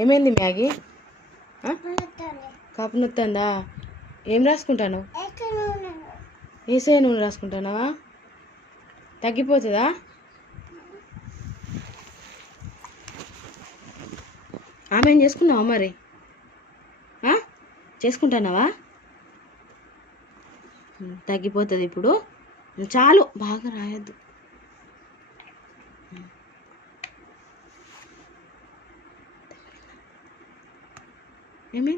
ఏమైంది Maggi? Cup నొత్తందా? ఏం రాసుకుంటాను? ఏసే నూనె రాసుకుంటానావా? తగ్గిపోతుందా? ఆమె ఏం చేసుకున్నావా మరి? చేసుకుంటున్నావా? తగ్గిపోతుంది ఇప్పుడు. చాలు, బాగా రాయొద్దు. ఏమి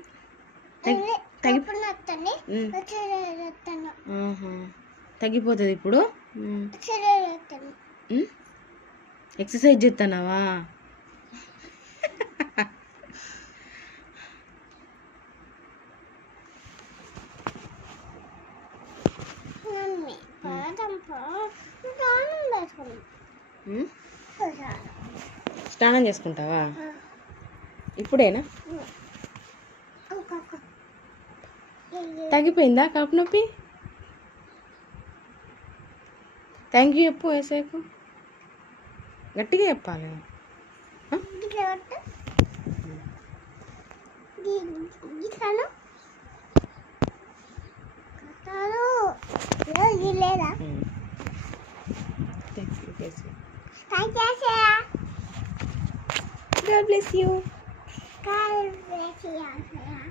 తగ్గిపోతుంది ఇప్పుడు. ఎక్సర్సైజ్ చేస్తున్నావా? స్నానం చేసుకుంటావా ఇప్పుడేనా? తగ్గిపోయిందా కడుపు నొప్పి? థ్యాంక్ యూ చెప్పు. వేసేకు గట్టిగా చెప్పాలి. God bless you. God bless you.